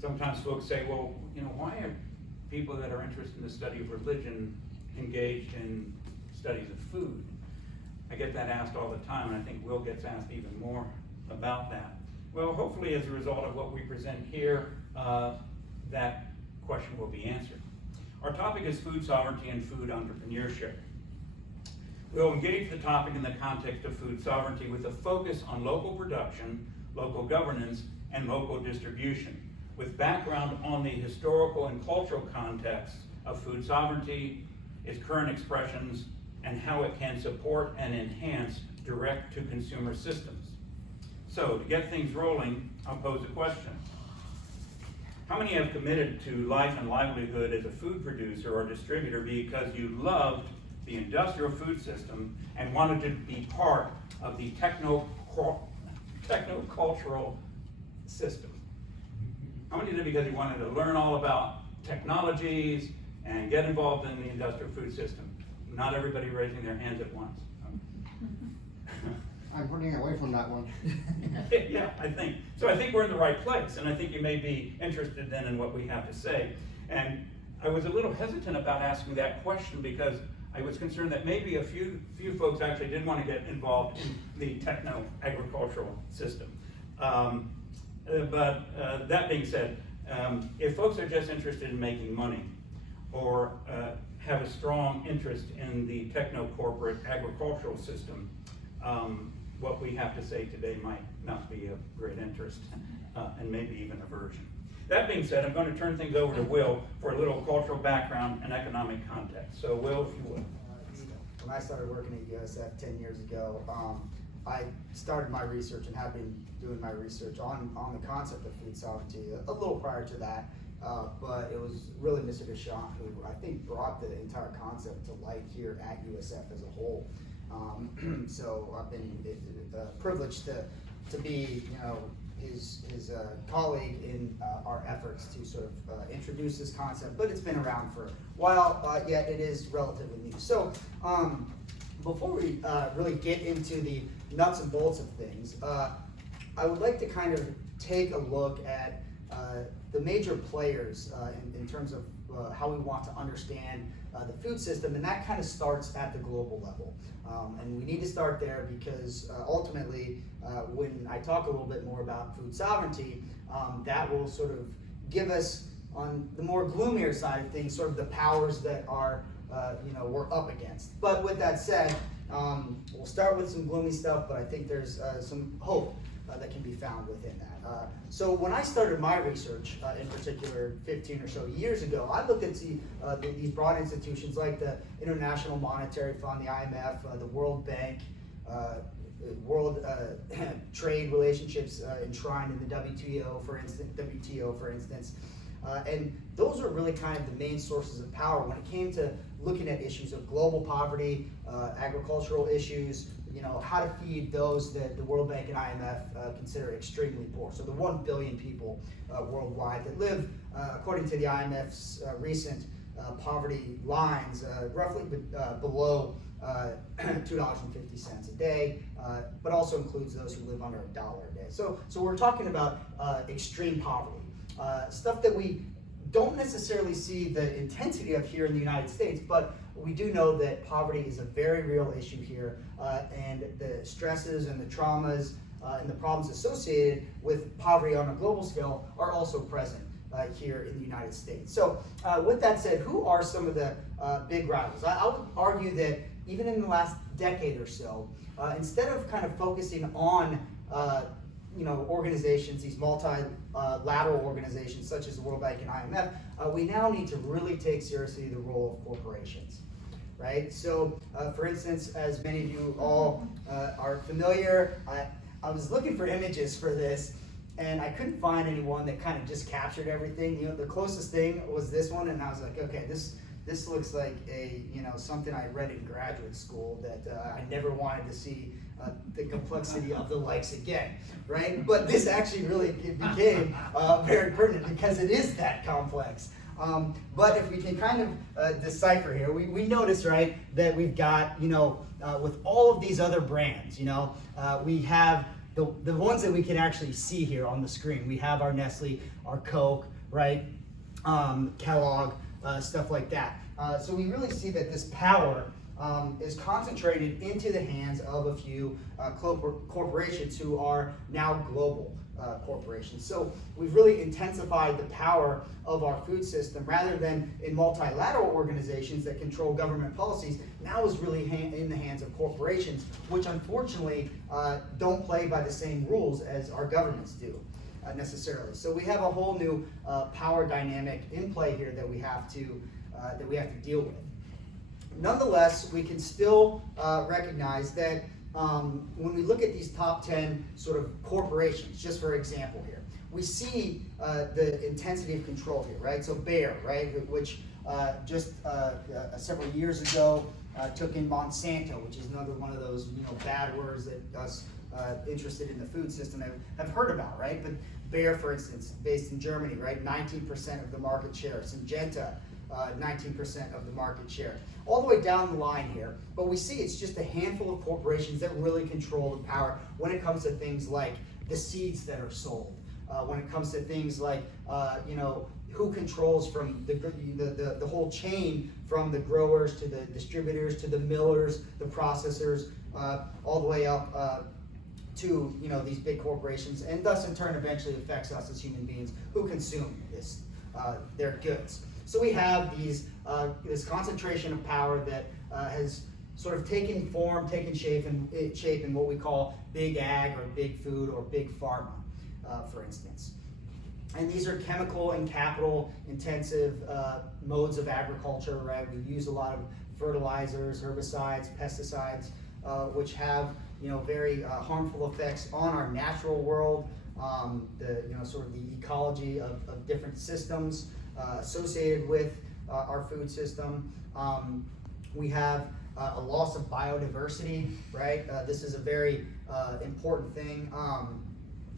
sometimes folks say, well, why are people that are interested in the study of religion engaged in studies of food? I get that asked all the time, and I think Will gets asked even more about that. Well, hopefully as a result of what we present here, that question will be answered. Our topic is food sovereignty and food entrepreneurship. We'll engage the topic in the context of food sovereignty with a focus on local production, local governance, and local distribution, with background on the historical and cultural context of food sovereignty, its current expressions, and how it can support and enhance direct-to-consumer systems. So, to get things rolling, I'll pose a question. How many have committed to life and livelihood as a food producer or distributor because you loved the industrial food system and wanted to be part of the techno-cultural system? How many did it because you wanted to learn all about technologies and get involved in the industrial food system? Not everybody raising their hands at once. I'm running away from that one. Yeah, I think. So I think we're in the right place, and I think you may be interested then in what we have to say. And I was a little hesitant about asking that question because I was concerned that maybe a few folks actually did want to get involved in the techno-agricultural system. But that being said, if folks are just interested in making money or have a strong interest in the techno-corporate agricultural system, what we have to say today might not be of great interest and maybe even aversion. That being said, I'm going to turn things over to Will for a little cultural background and economic context. So Will, if you would. When I started working at USF 10 years ago, I started my research and have been doing my research on the concept of food sovereignty a little prior to that, but it was really Mr. deChant who I think brought the entire concept to light here at USF as a whole. So I've been privileged to be, his colleague in our efforts to sort of introduce this concept, but it's been around for a while, yet it is relatively new. So before we really get into the nuts and bolts of things, I would like to kind of take a look at the major players in terms of how we want to understand the food system, and that kind of starts at the global level. And we need to start there because ultimately, when I talk a little bit more about food sovereignty, that will sort of give us, on the more gloomier side of things, sort of the powers that are, we're up against. But with that said, we'll start with some gloomy stuff, but I think there's some hope that can be found within that. So when I started my research, in particular 15 or so years ago, I looked at these broad institutions like the International Monetary Fund, the IMF, the World Bank, World Trade Relationships enshrined in the WTO, for instance. And those are really kind of the main sources of power when it came to looking at issues of global poverty, agricultural issues, how to feed those that the World Bank and IMF consider extremely poor. So the 1 billion people worldwide that live, according to the IMF's recent poverty lines, roughly below $2.50 a day, but also includes those who live under $1 a day. So we're talking about extreme poverty, stuff that we don't necessarily see the intensity of here in the United States, but we do know that poverty is a very real issue here, and the stresses and the traumas and the problems associated with poverty on a global scale are also present here in the United States. So with that said, who are some of the big rivals? I would argue that even in the last decade or so, instead of kind of focusing on organizations, these multilateral organizations such as the World Bank and IMF, we now need to really take seriously the role of corporations, right? So, for instance, as many of you all are familiar, I was looking for images for this, and I couldn't find anyone that kind of just captured everything. The closest thing was this one, and I was like, okay, this looks like something I read in graduate school that I never wanted to see the complexity of the likes again, right? But this actually really became very pertinent because it is that complex. But if we can kind of decipher here, we notice, right, that we've got, with all of these other brands, we have the ones that we can actually see here on the screen. We have our Nestle, our Coke, right? Kellogg, stuff like that. So we really see that this power is concentrated into the hands of a few corporations who are now global corporations. So we've really intensified the power of our food system rather than in multilateral organizations that control government policies. Now is really in the hands of corporations, which unfortunately don't play by the same rules as our governments do necessarily. So we have a whole new power dynamic in play here that we have to deal with. Nonetheless, we can still recognize that when we look at these top 10 sort of corporations, just for example here, we see the intensity of control here, right? So Bayer, right, which just several years ago took in Monsanto, which is another one of those bad words that us interested in the food system have heard about, right? But Bayer, for instance, based in Germany, right, 19% of the market share. Syngenta, 19% of the market share. All the way down the line here, but we see it's just a handful of corporations that really control the power when it comes to things like the seeds that are sold, when it comes to things like, who controls from the whole chain, from the growers to the distributors to the millers, the processors, all the way up to these big corporations, and thus in turn eventually affects us as human beings who consume their goods. So we have this concentration of power that has sort of taken form, taken shape in what we call big ag or big food or big pharma, for instance. And these are chemical and capital intensive modes of agriculture, right? We use a lot of fertilizers, herbicides, pesticides, which have very harmful effects on our natural world, sort of the ecology of different systems associated with our food system. We have a loss of biodiversity, right? This is a very important thing.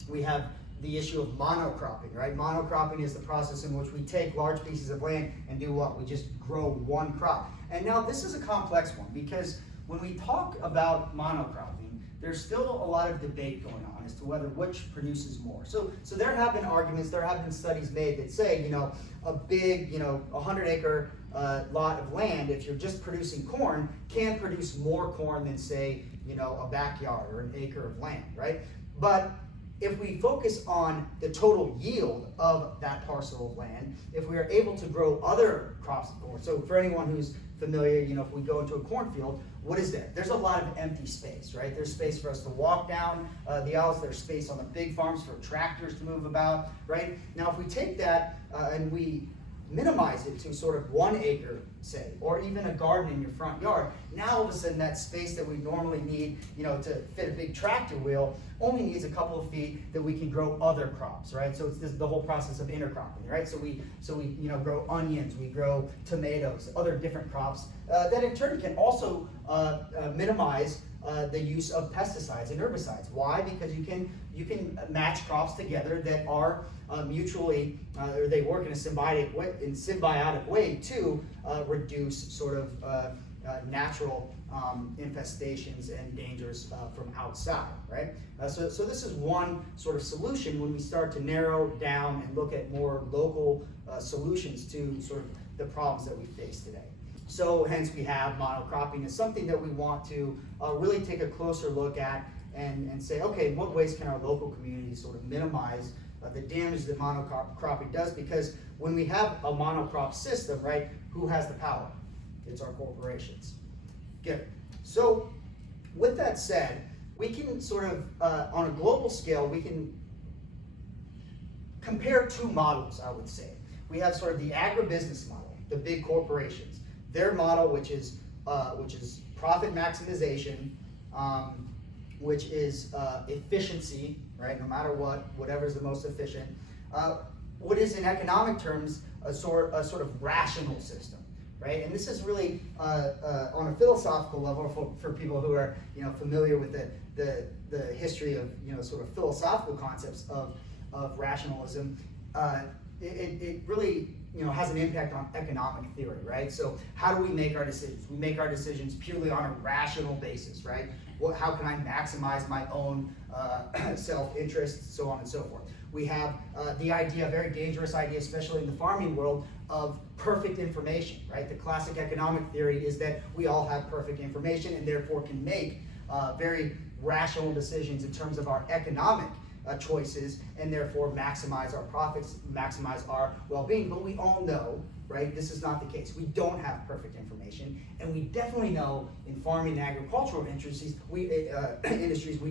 We have the issue of monocropping, right? Monocropping is the process in which we take large pieces of land and do what? We just grow one crop. And now this is a complex one because when we talk about monocropping, there's still a lot of debate going on as to whether which produces more. So there have been arguments, there have been studies made that say, a big, 100-acre lot of land, if you're just producing corn, can produce more corn than, say, a backyard or an acre of land, right? But if we focus on the total yield of that parcel of land, if we are able to grow other crops of corn, so for anyone who's familiar, if we go into a cornfield, what is there? There's a lot of empty space, right? There's space for us to walk down the aisles. There's space on the big farms for tractors to move about, right? Now, if we take that and we minimize it to sort of 1 acre, say, or even a garden in your front yard, now all of a sudden that space that we normally need, to fit a big tractor wheel only needs a couple of feet that we can grow other crops, right? So it's the whole process of intercropping, right? So we grow onions, we grow tomatoes, other different crops that in turn can also minimize the use of pesticides and herbicides. Why? Because you can match crops together that are mutually, or they work in a symbiotic way to reduce sort of natural infestations and dangers from outside, right? So this is one sort of solution when we start to narrow down and look at more local solutions to sort of the problems that we face today. So hence we have monocropping as something that we want to really take a closer look at and say, okay, in what ways can our local communities sort of minimize the damage that monocropping does? Because when we have a monocrop system, right, who has the power? It's our corporations. Good. So with that said, we can sort of, on a global scale, we can compare two models, I would say. We have sort of the agribusiness model, the big corporations. Their model, which is profit maximization, which is efficiency, right? No matter what, whatever's the most efficient. What is in economic terms a sort of rational system, right? And this is really on a philosophical level for people who are familiar with the history of sort of philosophical concepts of rationalism. It really has an impact on economic theory, right? So how do we make our decisions? We make our decisions purely on a rational basis, right? How can I maximize my own self-interest, so on and so forth. We have the idea, a very dangerous idea, especially in the farming world, of perfect information, right? The classic economic theory is that we all have perfect information and therefore can make very rational decisions in terms of our economic choices, and therefore maximize our profits, maximize our well-being. But we all know, right, this is not the case. We don't have perfect information, and we definitely know in farming and agricultural industries, we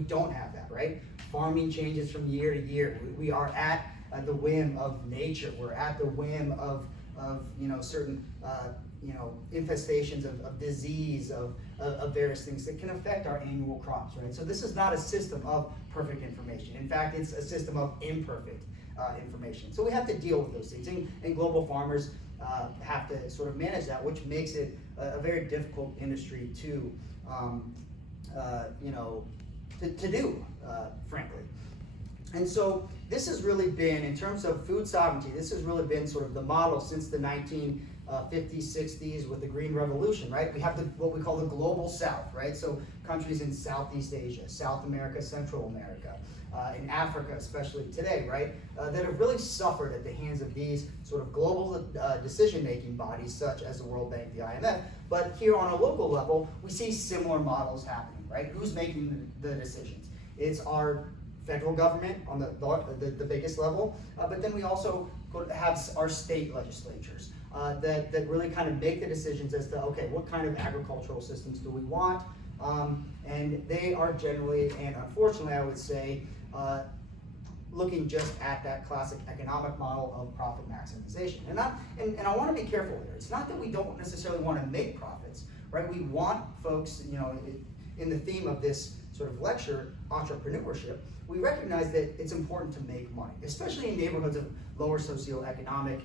don't have that, right? Farming changes from year to year. We are at the whim of nature. We're at the whim of certain infestations of disease, of various things that can affect our annual crops, right? So this is not a system of perfect information. In fact, it's a system of imperfect information. So we have to deal with those things, and global farmers have to sort of manage that, which makes it a very difficult industry to do, frankly. And so this has really been, in terms of food sovereignty, this has really been sort of the model since the 1950s, 60s with the Green Revolution, right? We have what we call the global South, right? So countries in Southeast Asia, South America, Central America, in Africa, especially today, right? That have really suffered at the hands of these sort of global decision-making bodies, such as the World Bank, the IMF. But here on a local level, we see similar models happening, right? Who's making the decisions? It's our federal government on the biggest level, but then we also have our state legislatures that really kind of make the decisions as to, okay, what kind of agricultural systems do we want? And they are generally, and unfortunately I would say, looking just at that classic economic model of profit maximization. And I want to be careful here. It's not that we don't necessarily want to make profits, right? We want folks, in the theme of this sort of lecture, entrepreneurship, we recognize that it's important to make money, especially in neighborhoods of lower socioeconomic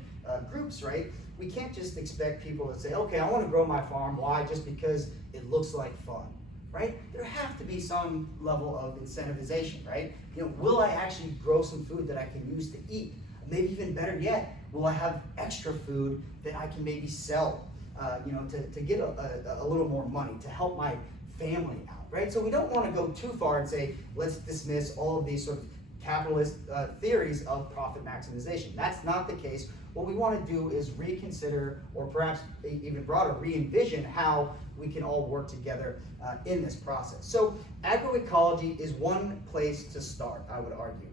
groups, right? We can't just expect people to say, okay, I want to grow my farm. Why? Just because it looks like fun, right? There have to be some level of incentivization, right? Will I actually grow some food that I can use to eat? Maybe even better yet, will I have extra food that I can maybe sell, to get a little more money, to help my family out, right? So we don't want to go too far and say, let's dismiss all of these sort of capitalist theories of profit maximization. That's not the case. What we want to do is reconsider, or perhaps even broader, re-envision how we can all work together in this process. So agroecology is one place to start, I would argue.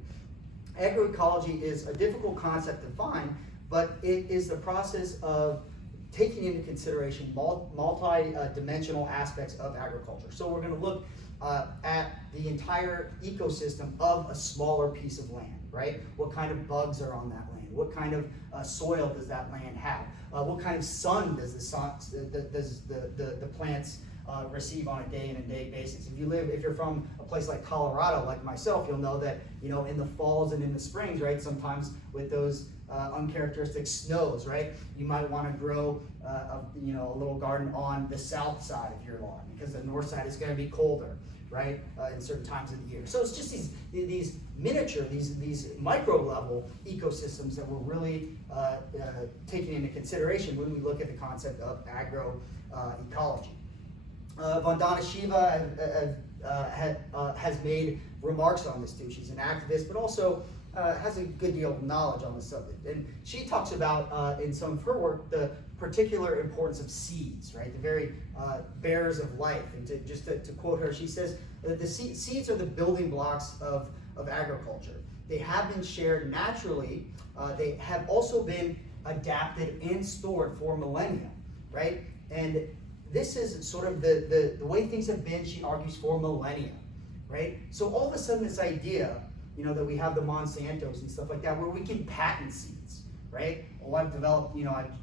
Agroecology is a difficult concept to define, but it is the process of taking into consideration multi-dimensional aspects of agriculture. So we're going to look at the entire ecosystem of a smaller piece of land, right? What kind of bugs are on that land? What kind of soil does that land have? What kind of sun does the plants receive on a day-in and day basis? If you're from a place like Colorado, like myself, you'll know that in the falls and in the springs, right? Sometimes with those uncharacteristic snows, right? You might want to grow a little garden on the south side of your lawn because the north side is going to be colder, right? In certain times of the year. So it's just these miniature, these micro level ecosystems that we're really taking into consideration when we look at the concept of agroecology. Vandana Shiva has made remarks on this too. She's an activist, but also has a good deal of knowledge on the subject. And she talks about, in some of her work, the particular importance of seeds, right? The very bearers of life. And to quote her, she says, the seeds are the building blocks of agriculture. They have been shared naturally. They have also been adapted and stored for millennia, right? And this is sort of the way things have been, she argues, for millennia, right? So all of a sudden this idea, that we have the Monsantos and stuff like that, where we can patent seeds, right? Oh, I've developed,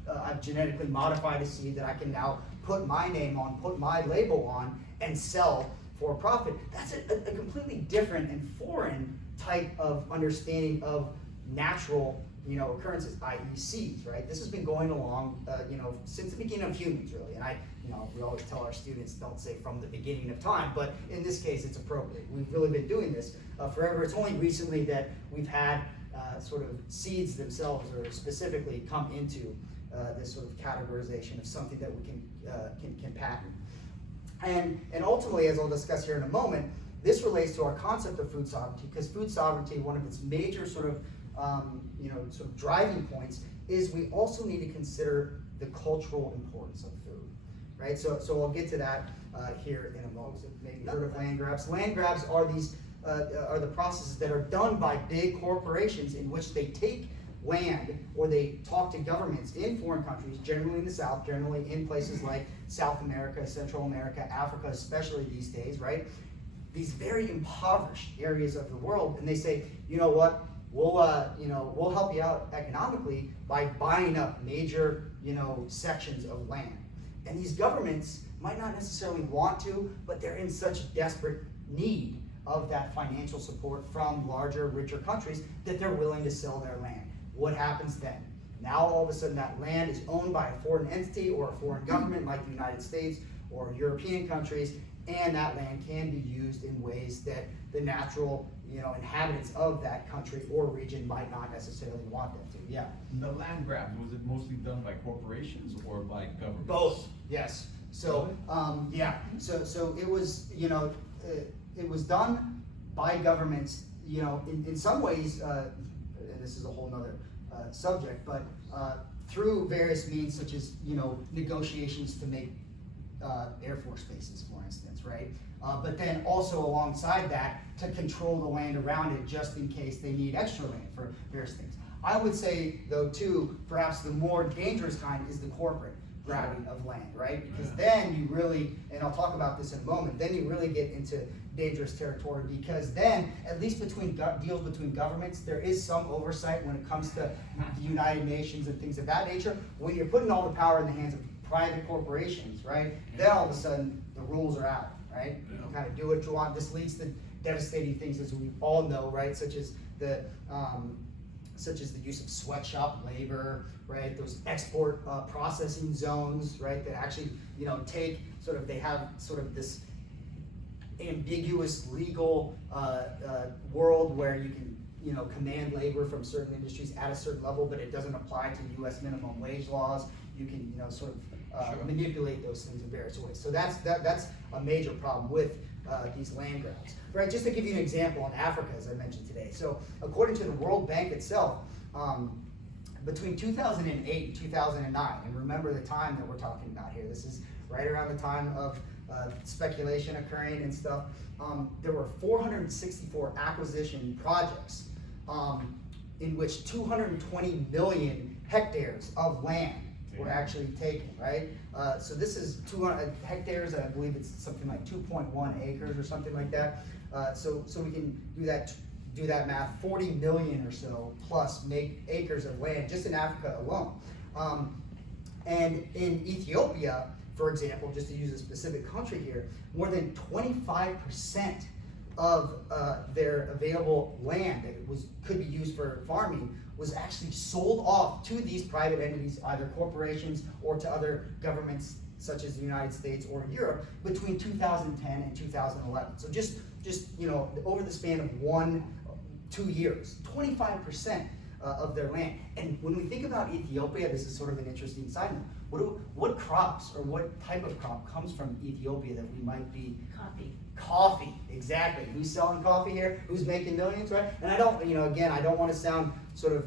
I've genetically modified a seed that I can now put my name on, put my label on, and sell for profit. That's a completely different and foreign type of understanding of natural, occurrences, i.e. seeds, right? This has been going along, since the beginning of humans, really. And we always tell our students, don't say from the beginning of time, but in this case, it's appropriate. We've really been doing this forever. It's only recently that we've had sort of seeds themselves or specifically come into this sort of categorization of something that we can patent. And ultimately, as I'll discuss here in a moment, this relates to our concept of food sovereignty, because food sovereignty, one of its major sort of driving points is we also need to consider the cultural importance of food, right? So I'll get to that here in a moment. So maybe heard of land grabs. Land grabs are these are the processes that are done by big corporations in which they take land or they talk to governments in foreign countries, generally in the South, generally in places like South America, Central America, Africa, especially these days, right? These very impoverished areas of the world, and they say, you know what, we'll help you out economically by buying up major, sections of land. And these governments might not necessarily want to, but they're in such desperate need of that financial support from larger, richer countries that they're willing to sell their land. What happens then? Now all of a sudden that land is owned by a foreign entity or a foreign government like the United States or European countries, and that land can be used in ways that the natural inhabitants of that country or region might not necessarily want them to. Yeah. The land grabs, was it mostly done by corporations or by governments? Both. Yes. So yeah. So it was it was done by governments. In some ways, and this is a whole nother subject, but through various means such as negotiations to make Air Force bases, for instance, right? But then also alongside that, to control the land around it just in case they need extra land for various things. I would say, though, too, perhaps the more dangerous kind is the corporate grabbing of land, right? Because then you really, and I'll talk about this in a moment, then you really get into dangerous territory, because then, at least between deals between governments, there is some oversight when it comes to the United Nations and things of that nature. When you're putting all the power in the hands of private corporations, right, then all of a sudden the rules are out, right? You can kind of do what you want. This leads to devastating things, as we all know, right? Such as the use of sweatshop labor, right? Those export processing zones, right? That actually, take they have sort of this ambiguous legal world where you can, command labor from certain industries at a certain level, but it doesn't apply to U.S. minimum wage laws. You can, manipulate those things in various ways. So that's a major problem with these land grabs, right? Just to give you an example, in Africa, as I mentioned today. So according to the World Bank itself, between 2008 and 2009, and remember the time that we're talking about here, this is right around the time of speculation occurring and stuff, there were 464 acquisition projects in which 220 million hectares of land were actually taken, right? So this is 200 hectares, I believe it's something like 2.1 acres or something like that. So we can do that math, 40 million or so plus acres of land just in Africa alone. And in Ethiopia, for example, just to use a specific country here, more than 25% of their available land that could be used for farming was actually sold off to these private entities, either corporations or to other governments such as the United States or Europe, between 2010 and 2011. So just over the span of 1-2 years, 25% of their land. And when we think about Ethiopia, this is sort of an interesting side note. What crops or what type of crop comes from Ethiopia that we might be? Coffee, exactly. Who's selling coffee here? Who's making millions, right? And I don't, again, I don't want to sound sort of,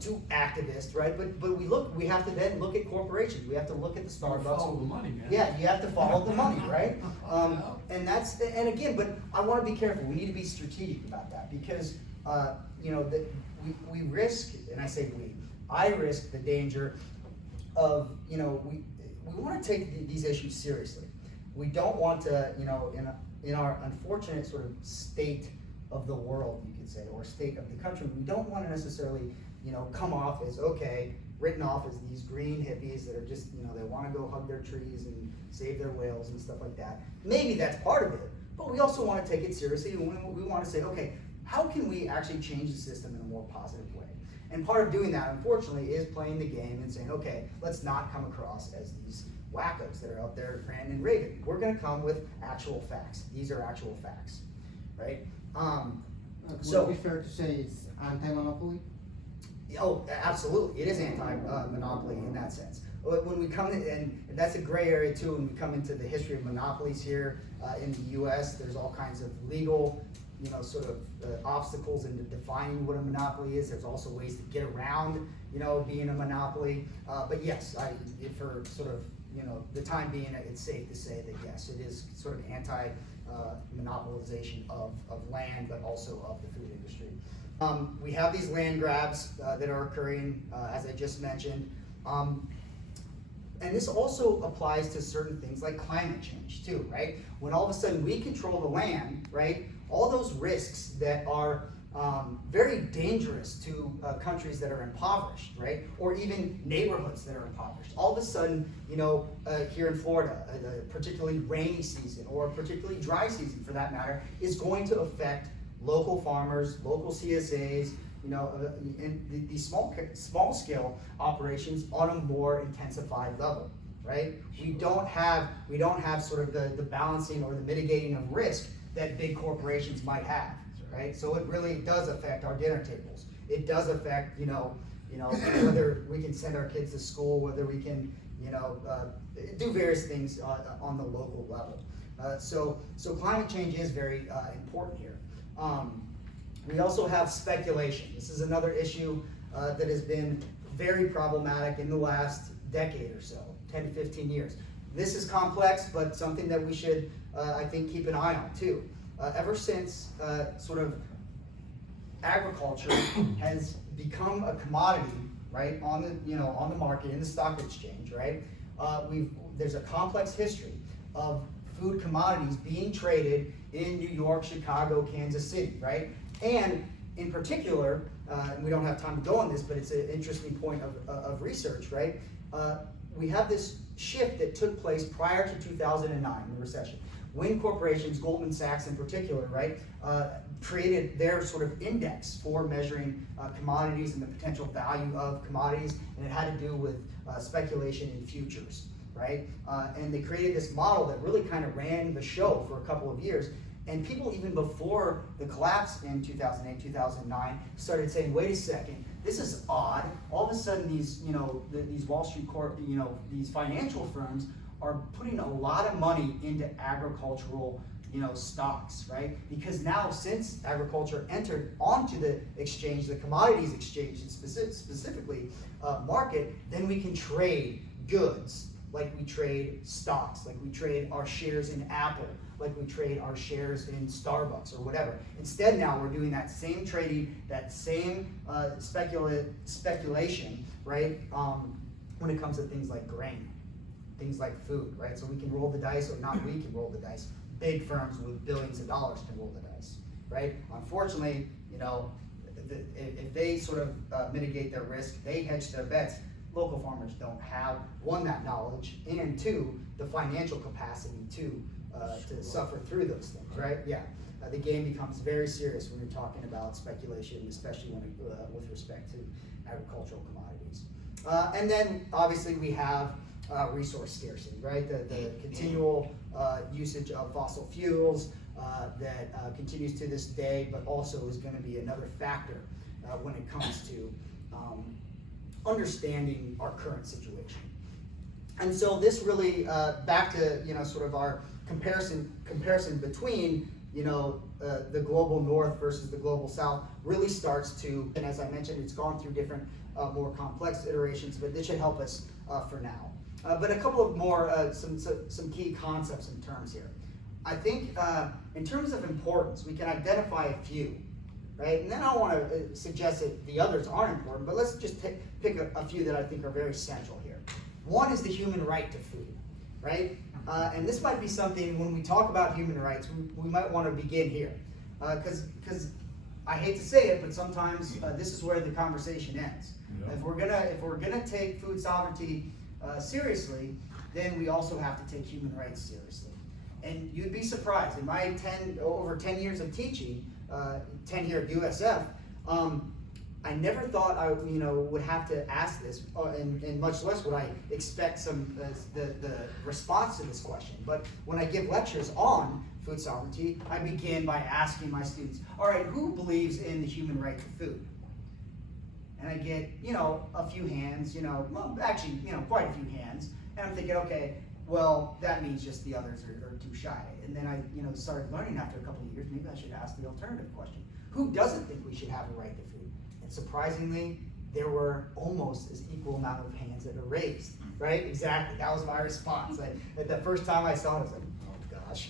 too activist, right? But we have to then look at corporations. We have to look at the Starbucks. Follow the money, man. Yeah, you have to follow the money, right? And again, but I want to be careful. We need to be strategic about that, because we risk, and I say I risk the danger of, we want to take these issues seriously. We don't want to, in our unfortunate sort of state of the world, you could say, or state of the country, we don't want to necessarily, come off as, written off as these green hippies that are just, they want to go hug their trees and save their whales and stuff like that. Maybe that's part of it, but we also want to take it seriously, and we want to say, okay, how can we actually change the system in a more positive way? And part of doing that, unfortunately, is playing the game and saying, okay, let's not come across as these wackos that are out there ranting and raving. We're going to come with actual facts. These are actual facts, right? Would it be fair to say it's anti-monopoly? Oh, absolutely. It is anti-monopoly in that sense. When we come in, and that's a gray area too, when we come into the history of monopolies here in the U.S., there's all kinds of legal, sort of obstacles into defining what a monopoly is. There's also ways to get around, being a monopoly. But yes, for sort of, the time being, it's safe to say that yes, it is sort of anti-monopolization of land, but also of the food industry. We have these land grabs that are occurring, as I just mentioned. And this also applies to certain things like climate change too, right? When all of a sudden we control the land, right? All those risks that are very dangerous to countries that are impoverished, right? Or even neighborhoods that are impoverished. All of a sudden, here in Florida, a particularly rainy season or a particularly dry season for that matter is going to affect local farmers, local CSAs, in these small scale operations on a more intensified level, right? We don't have sort of the balancing or the mitigating of risk that big corporations might have, right? So it really does affect our dinner tables. It does affect, whether we can send our kids to school, whether we can, do various things on the local level. So climate change is very important here. We also have speculation. This is another issue that has been very problematic in the last decade or so, 10 to 15 years. This is complex, but something that we should, I think, keep an eye on too. Ever since sort of agriculture has become a commodity, right, on the market, in the stock exchange, right, there's a complex history of food commodities being traded in New York, Chicago, Kansas City, right? And in particular, and we don't have time to go on this, but it's an interesting point of research, right? We have this shift that took place prior to 2009, the recession, when corporations, Goldman Sachs in particular, right, created their sort of index for measuring commodities and the potential value of commodities, and it had to do with speculation in futures, right? And they created this model that really kind of ran the show for a couple of years. And people, even before the collapse in 2008, 2009, started saying, wait a second, this is odd. All of a sudden these, these Wall Street these financial firms are putting a lot of money into agricultural, stocks, right? Because now, since agriculture entered onto the exchange, the commodities exchange, and specifically market, then we can trade goods, like we trade stocks, like we trade our shares in Apple, like we trade our shares in Starbucks or whatever. Instead, now we're doing that same trading, that same speculation, right? When it comes to things like grain, things like food, right? So we can roll the dice, or not we can roll the dice. Big firms with billions of dollars can roll the dice, right? Unfortunately, if they sort of mitigate their risk, they hedge their bets. Local farmers don't have, one, that knowledge, and two, the financial capacity to suffer through those things, right? Yeah, the game becomes very serious when you're talking about speculation, especially when with respect to agricultural commodities. And then obviously we have resource scarcity, right? The continual usage of fossil fuels that continues to this day, but also is going to be another factor when it comes to understanding our current situation. And so this really, back to sort of our comparison between the global north versus the global south really starts to, and as I mentioned, it's gone through different more complex iterations, but this should help us for now. But a couple of more some key concepts and terms here. I think in terms of importance, we can identify a few, right? And then I don't want to suggest that the others aren't important, but let's just pick a few that I think are very central here. One is the human right to food, right? And this might be something, when we talk about human rights, we might want to begin here. Because I hate to say it, but sometimes this is where the conversation ends. Yeah. If we're gonna take food sovereignty seriously, then we also have to take human rights seriously. And you'd be surprised, in my over 10 years of teaching, 10 here at USF, I never thought I would have to ask this, and much less would I expect the response to this question. But when I give lectures on food sovereignty, I begin by asking my students, all right, who believes in the human right to food? And I get, a few hands, well, actually, quite a few hands. And I'm thinking, okay, well, that means just the others are too shy. And then I, started learning after a couple of years, maybe I should ask the alternative question. Who doesn't think we should have a right to food? And surprisingly, there were almost as equal amount of hands that were raised, right? Exactly, that was my response. At the first time I saw it, I was like, oh gosh.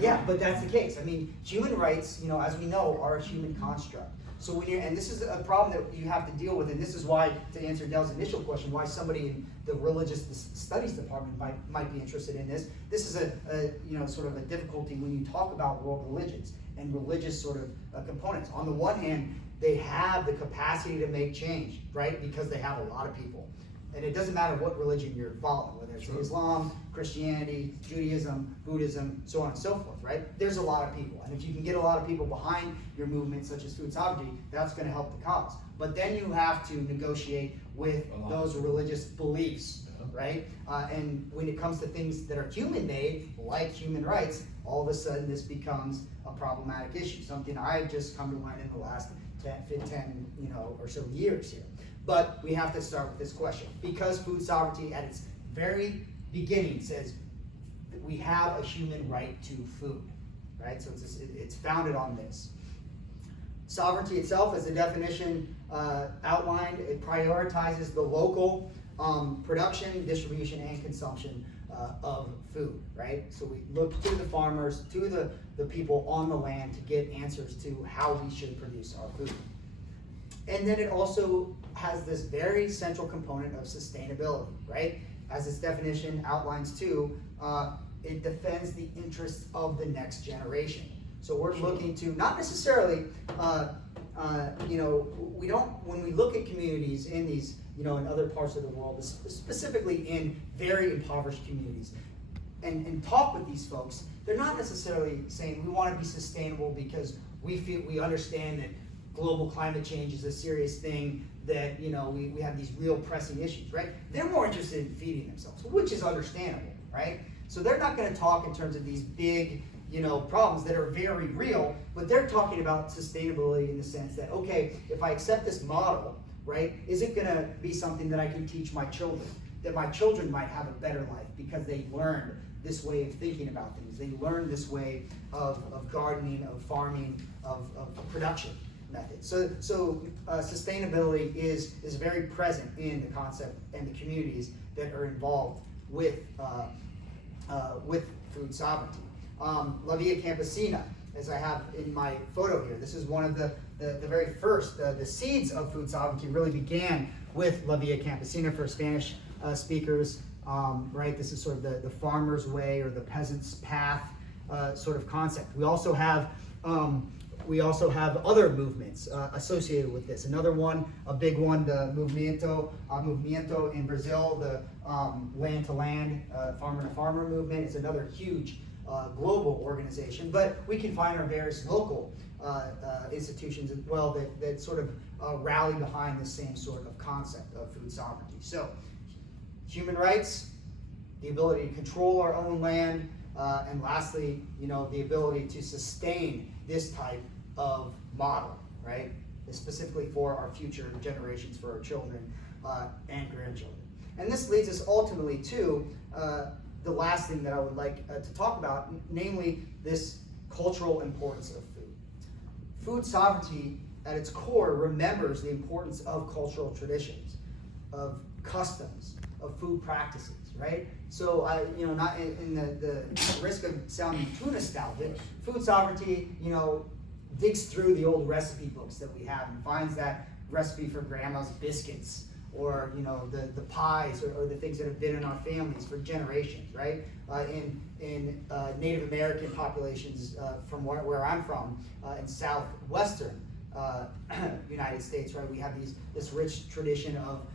Yeah, but that's the case. I mean, human rights, as we know, are a human construct. So when and this is a problem that you have to deal with, and this is why, to answer Dell's initial question, why somebody in the religious studies department might be interested in this. This is a sort of a difficulty when you talk about world religions and religious sort of components. On the one hand, they have the capacity to make change, right? Because they have a lot of people. And it doesn't matter what religion you're following, whether it's Islam, Christianity, Judaism, Buddhism, so on and so forth, right? There's a lot of people. And if you can get a lot of people behind your movement, such as food sovereignty, that's going to help the cause. But then you have to negotiate with those religious beliefs, right? And when it comes to things that are human-made, like human rights, all of a sudden this becomes a problematic issue, something I've just come to learn in the last 10 or so years here. But we have to start with this question, because food sovereignty at its very beginning says that we have a human right to food, right? So it's founded on this. Sovereignty itself, as the definition outlined, it prioritizes the local production, distribution, and consumption of food, right? So we look to the farmers, to the people on the land to get answers to how we should produce our food. And then it also has this very central component of sustainability, right? As its definition outlines too, it defends the interests of the next generation. So we're looking to not necessarily, we don't, when we look at communities in these, in other parts of the world, specifically in very impoverished communities, and talk with these folks, they're not necessarily saying we want to be sustainable because we understand that global climate change is a serious thing, that we have these real pressing issues, right? They're more interested in feeding themselves, which is understandable, right? So they're not going to talk in terms of these big, problems that are very real, but they're talking about sustainability in the sense that, okay, if I accept this model, right, is it going to be something that I can teach my children? That my children might have a better life because they learned this way of thinking about things. They learned this way of gardening, of farming, of production methods. So sustainability is very present in the concept and the communities that are involved with food sovereignty. La Via Campesina, as I have in my photo here, this is one of the very first, the seeds of food sovereignty really began with La Via Campesina for Spanish speakers, right? This is sort of the farmer's way or the peasant's path sort of concept. We also have other movements associated with this. Another one, a big one, the Movimento in Brazil, the land-to-land, farmer-to-farmer movement is another huge global organization. But we can find our various local institutions as well that sort of rally behind the same sort of concept of food sovereignty. So, human rights, the ability to control our own land, and lastly, the ability to sustain this type of model, right? Specifically for our future generations, for our children and grandchildren. And this leads us ultimately to the last thing that I would like to talk about, namely this cultural importance of food. Food sovereignty at its core remembers the importance of cultural traditions, of customs, of food practices, right? So not in the risk of sounding too nostalgic, food sovereignty, digs through the old recipe books that we have and finds that recipe for grandma's biscuits, or the pies, or the things that have been in our families for generations, right? In Native American populations, from where I'm from, in southwestern United States, right? We have this rich tradition of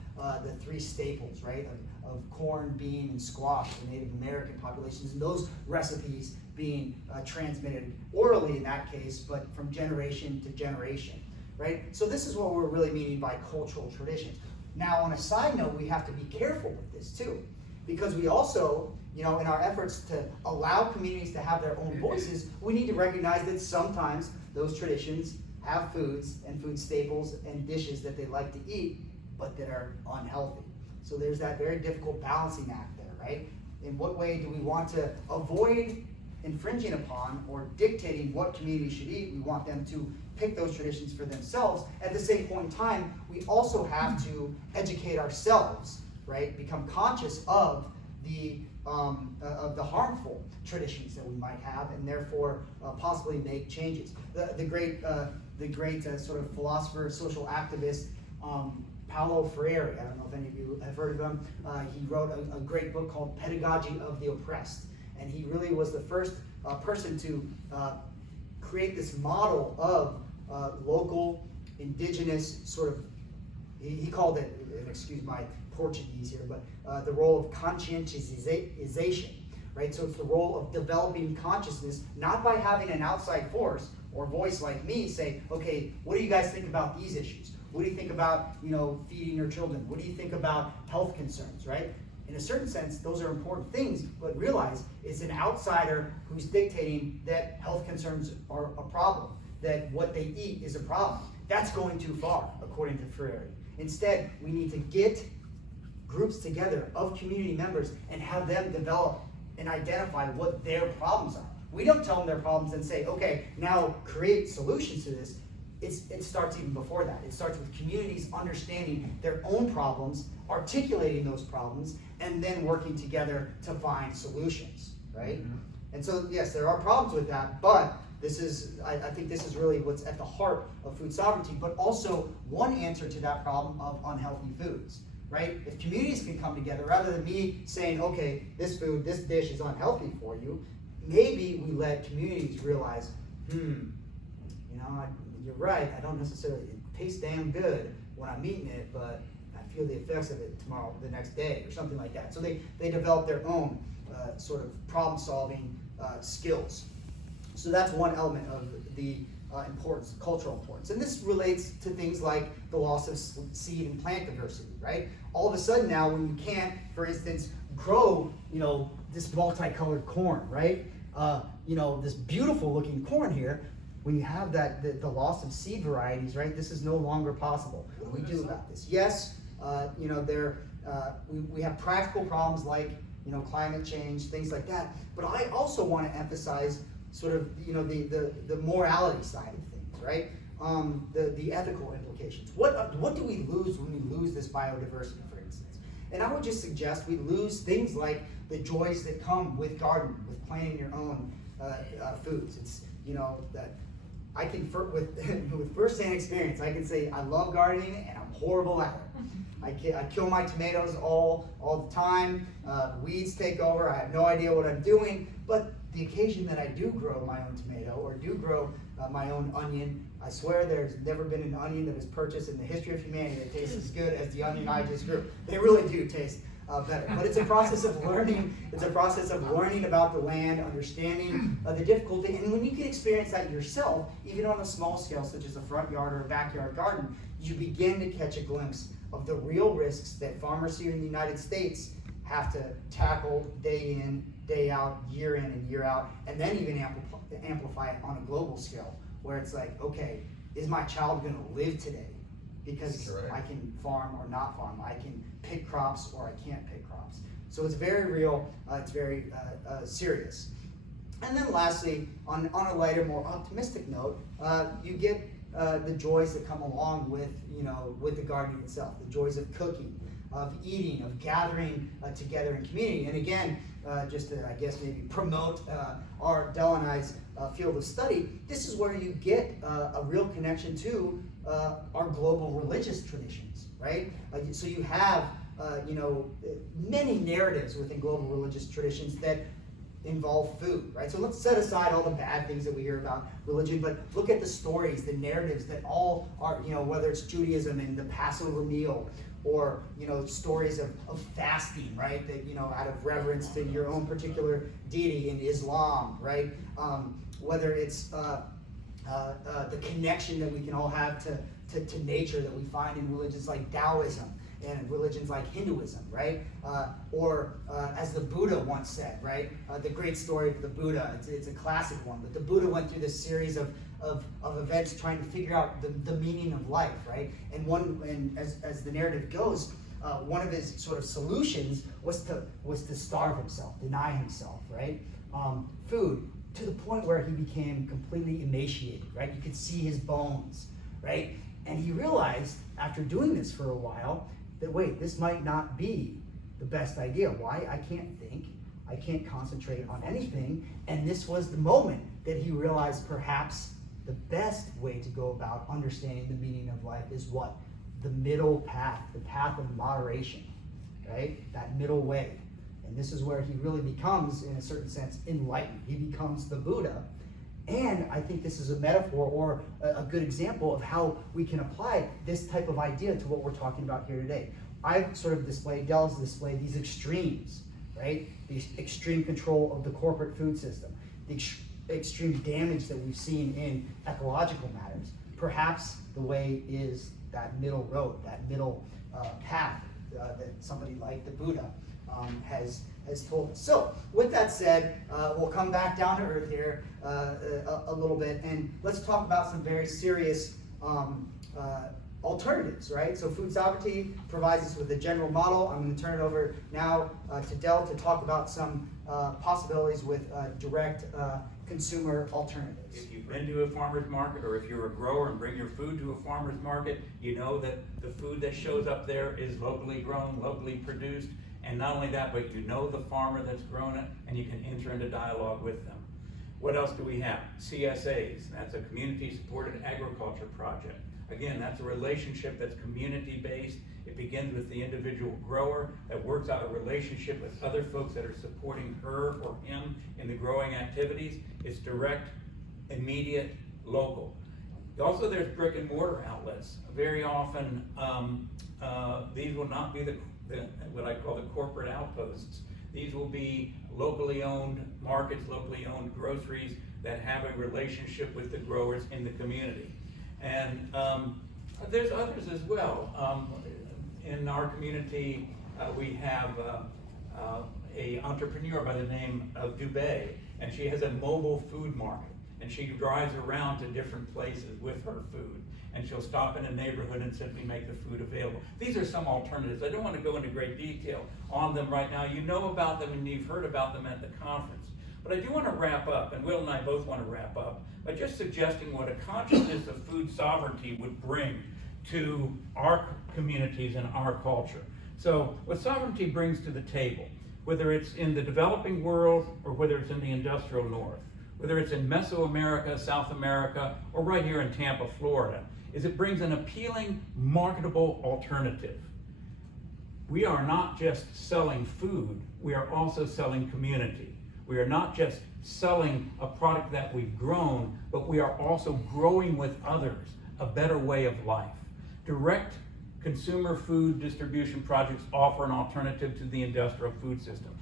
the three staples, right? Of corn, bean, and squash for Native American populations, and those recipes being transmitted orally in that case, but from generation to generation, right? right? So this is what we're really meaning by cultural traditions. Now, on a side note, we have to be careful with this too, because we also, in our efforts to allow communities to have their own voices, we need to recognize that sometimes those traditions have foods and food staples and dishes that they like to eat, but that are unhealthy. So there's that very difficult balancing act there, right? In what way do we want to avoid infringing upon or dictating what communities should eat? We want them to pick those traditions for themselves. At the same point in time, we also have to educate ourselves, right? Become conscious of the harmful traditions that we might have, and therefore possibly make changes. The great sort of philosopher, social activist, Paulo Freire, I don't know if any of you have heard of him, he wrote a great book called Pedagogy of the Oppressed, and he really was the first person to create this model of local, indigenous sort of, he called it, and excuse my Portuguese here, but the role of conscientization, right? So it's the role of developing consciousness, not by having an outside force or voice like me say, okay, what do you guys think about these issues? What do you think about, feeding your children? What do you think about health concerns, right? In a certain sense, those are important things, but realize it's an outsider who's dictating that health concerns are a problem, that what they eat is a problem. That's going too far, according to Freire. Instead, we need to get groups together of community members and have them develop and identify what their problems are. We don't tell them their problems and say, okay, now create solutions to this. It starts even before that. It starts with communities understanding their own problems, articulating those problems, and then working together to find solutions, right? Mm-hmm. And so, yes, there are problems with that, but I think this is really what's at the heart of food sovereignty, but also one answer to that problem of unhealthy foods, right? If communities can come together, rather than me saying, okay, this dish is unhealthy for you, maybe we let communities realize, you're right, I don't necessarily, it tastes damn good when I'm eating it, but I feel the effects of it the next day, or something like that. So they develop their own sort of problem-solving skills. So that's one element of the importance, cultural importance. And this relates to things like the loss of seed and plant diversity, right? All of a sudden now, when you can't, for instance, grow, this multicolored corn, right? This beautiful looking corn here, when you have the loss of seed varieties, right? This is no longer possible. What do we do about this? Yes, we have practical problems like, climate change, things like that. But I also want to emphasize sort of, the morality side of things, right? The ethical implications. What do we lose when we lose this biodiversity, for instance? And I would just suggest we lose things like the joys that come with gardening, with planting your own foods. It's, that I can, with first-hand experience, I can say I love gardening and I'm horrible at it. I kill my tomatoes all the time. Weeds take over. I have no idea what I'm doing. But the occasion that I do grow my own tomato or do grow my own onion, I swear there's never been an onion that was purchased in the history of humanity that tastes as good as the onion I just grew. They really do taste better. But it's a process of learning. It's a process of learning about the land, understanding the difficulty. And when you can experience that yourself, even on a small scale, such as a front yard or a backyard garden, you begin to catch a glimpse of the real risks that farmers here in the United States have to tackle day in, day out, year in and year out, and then even amplify it on a global scale, where it's like, okay, is my child going to live today? Because I can farm or not farm. I can pick crops or I can't pick crops. So it's very real. It's very serious. And then lastly, on a lighter, more optimistic note, you get the joys that come along with the gardening itself. The joys of cooking, of eating, of gathering together in community. And again, just to, I guess, maybe promote our Dell and I's field of study, this is where you get a real connection to our global religious traditions, right? So you have, many narratives within global religious traditions that involve food, right? So let's set aside all the bad things that we hear about religion, but look at the stories, the narratives that all are, whether it's Judaism and the Passover meal, or stories of fasting, right? That out of reverence to your own particular deity in Islam, right? Whether it's the connection that we can all have to nature that we find in religions like Taoism and religions like Hinduism, right? Or as the Buddha once said, right? The great story of the Buddha, it's a classic one, but the Buddha went through this series of events trying to figure out the meaning of life, right? And as the narrative goes, one of his sort of solutions was to starve himself, deny himself, right? Food, to the point where he became completely emaciated, right? You could see his bones, right? And he realized after doing this for a while that, wait, this might not be the best idea. Why? I can't think. I can't concentrate on anything. And this was the moment that he realized perhaps the best way to go about understanding the meaning of life is what? The middle path, the path of moderation, right? That middle way. And this is where he really becomes, in a certain sense, enlightened. He becomes the Buddha. And I think this is a metaphor or a good example of how we can apply this type of idea to what we're talking about here today. I've sort of displayed, Dell's displayed these extremes, right? The extreme control of the corporate food system, the extreme damage that we've seen in ecological matters. Perhaps the way is that middle road, that middle path that somebody like the Buddha has told us. So, with that said, we'll come back down to earth here a little bit, and let's talk about some very serious alternatives, right? So, food sovereignty provides us with a general model. I'm going to turn it over now to Dell to talk about some possibilities with direct consumer alternatives. If you've been to a farmer's market, or if you're a grower and bring your food to a farmer's market, you know that the food that shows up there is locally grown, locally produced. And not only that, but you know the farmer that's grown it, and you can enter into dialogue with them. What else do we have? CSAs, that's a community-supported agriculture project. Again, that's a relationship that's community-based. It begins with the individual grower that works out a relationship with other folks that are supporting her or him in the growing activities. It's direct, immediate, local. Also, there's brick and mortar outlets. Very often, these will not be what I call the corporate outposts. These will be locally owned markets, locally owned groceries that have a relationship with the growers in the community. And there's others as well. In our community, we have a entrepreneur by the name of Dubé, and she has a mobile food market. And she drives around to different places with her food. And she'll stop in a neighborhood and simply make the food available. These are some alternatives. I don't want to go into great detail on them right now. You know about them and you've heard about them at the conference. But I do want to wrap up, and Will and I both want to wrap up, by just suggesting what a consciousness of food sovereignty would bring to our communities and our culture. So what sovereignty brings to the table, whether it's in the developing world or whether it's in the industrial north, whether it's in Mesoamerica, South America, or right here in Tampa, Florida, is it brings an appealing, marketable alternative. We are not just selling food, we are also selling community. We are not just selling a product that we've grown, but we are also growing with others a better way of life. Direct consumer food distribution projects offer an alternative to the industrial food system.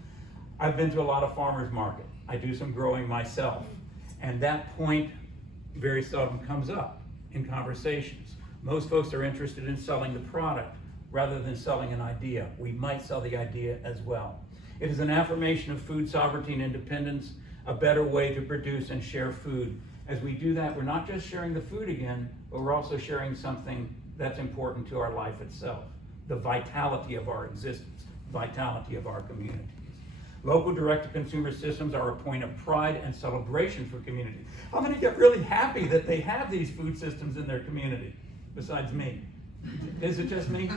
I've been to a lot of farmers market. I do some growing myself, and that point very seldom comes up in conversations. Most folks are interested in selling the product rather than selling an idea. We might sell the idea as well. It is an affirmation of food sovereignty and independence, a better way to produce and share food. As we do that, we're not just sharing the food again, but we're also sharing something that's important to our life itself, the vitality of our existence, vitality of our communities. Local direct-to-consumer systems are a point of pride and celebration for communities. How many get really happy that they have these food systems in their community, besides me? Is it just me?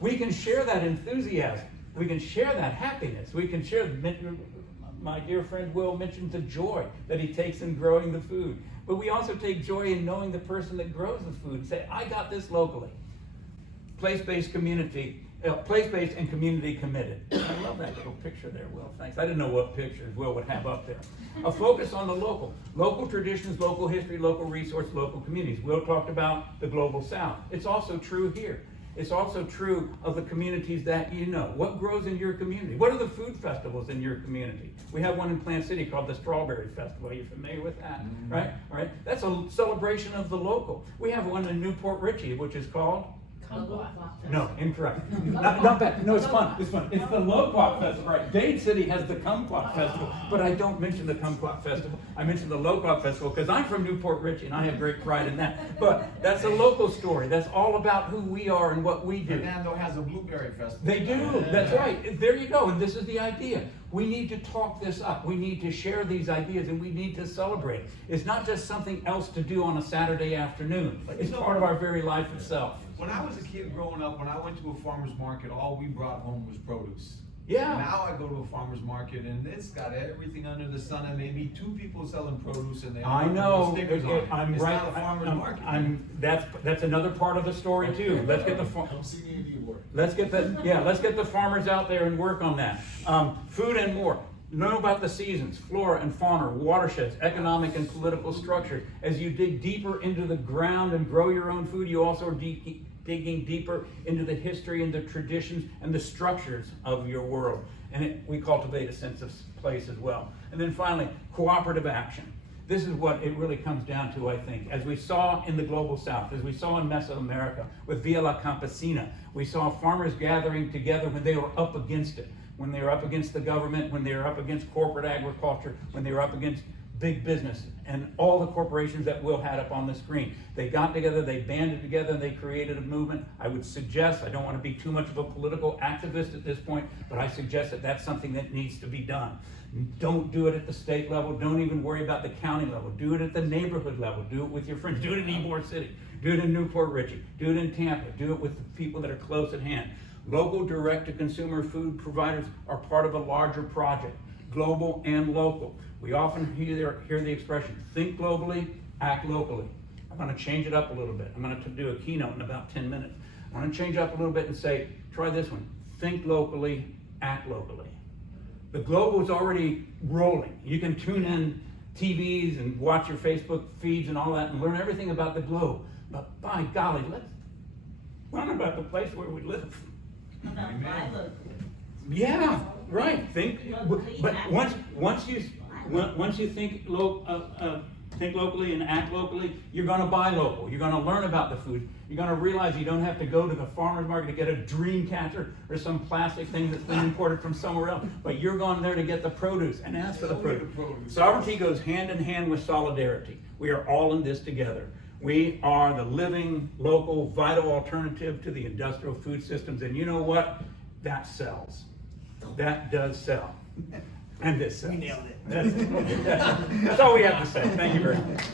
We can share that enthusiasm. We can share that happiness. We can share, my dear friend Will mentioned the joy that he takes in growing the food. But we also take joy in knowing the person that grows the food. Say, I got this locally. Place-based community. Place-based and community committed. I love that little picture there, Will. Thanks. I didn't know what pictures Will would have up there. A focus on the local. Local traditions, local history, local resource, local communities. Will talked about the global south. It's also true here. It's also true of the communities that you know. What grows in your community? What are the food festivals in your community? We have one in Plant City called the Strawberry Festival. Are you familiar with that? Right? All right. That's a celebration of the local. We have one in Newport Richey, which is called no, incorrect. Not that. No, it's fun. It's fun. It's the Loquat Festival, right? Dade City has the Kumquat Festival, but I don't mention the Kumquat Festival. I mention the Loquat Festival because I'm from Newport Richey and I have great pride in that. But that's a local story. That's all about who we are and what we do. Fernando has a blueberry festival. They do. That's right. There you go. And this is the idea. We need to talk this up. We need to share these ideas and we need to celebrate. It's not just something else to do on a Saturday afternoon. It's part of our very life itself. When I was a kid growing up, when I went to a farmer's market, all we brought home was produce. Yeah. Now I go to a farmer's market and it's got everything under the sun and maybe two people selling produce and they all I know. stickers on it. I'm It's right. not a farmer's market. That's another part of the story too. Let's get the let's get the farmers out there and work on that. Food and more. Know about the seasons, flora and fauna, watersheds, economic and political structure. As you dig deeper into the ground and grow your own food, you also are digging deeper into the history and the traditions and the structures of your world. And we cultivate a sense of place as well. And then finally, cooperative action. This is what it really comes down to, I think. As we saw in the Global South, as we saw in Mesoamerica with Via La Campesina, we saw farmers gathering together when they were up against it. When they were up against the government, when they were up against corporate agriculture, when they were up against big business and all the corporations that Will had up on the screen. They got together, they banded together, and they created a movement. I would suggest, I don't want to be too much of a political activist at this point, but I suggest that that's something that needs to be done. Don't do it at the state level. Don't even worry about the county level. Do it at the neighborhood level. Do it with your friends. Do it in Ybor City. Do it in Newport Richey. Do it in Tampa. Do it with the people that are close at hand. Local direct-to-consumer food providers are part of a larger project, global and local. We often hear the expression, think globally, act locally. I'm going to change it up a little bit. I'm going to do a keynote in about 10 minutes. I'm going to change it up a little bit and say, try this one. Think locally, act locally. The global is already rolling. You can tune in TVs and watch your Facebook feeds and all that and learn everything about the globe. But by golly, let's learn about the place where we live. Yeah, right. But once you think locally and act locally, you're going to buy local. You're going to learn about the food. You're going to realize you don't have to go to the farmer's market to get a dream catcher or some plastic thing that's been imported from somewhere else. But you're going there to get the produce and ask for the produce. Sovereignty goes hand in hand with solidarity. We are all in this together. We are the living, local, vital alternative to the industrial food systems. And you know what? That sells. That does sell. And this sells. We nailed it. That's all we have to say. Thank you very much.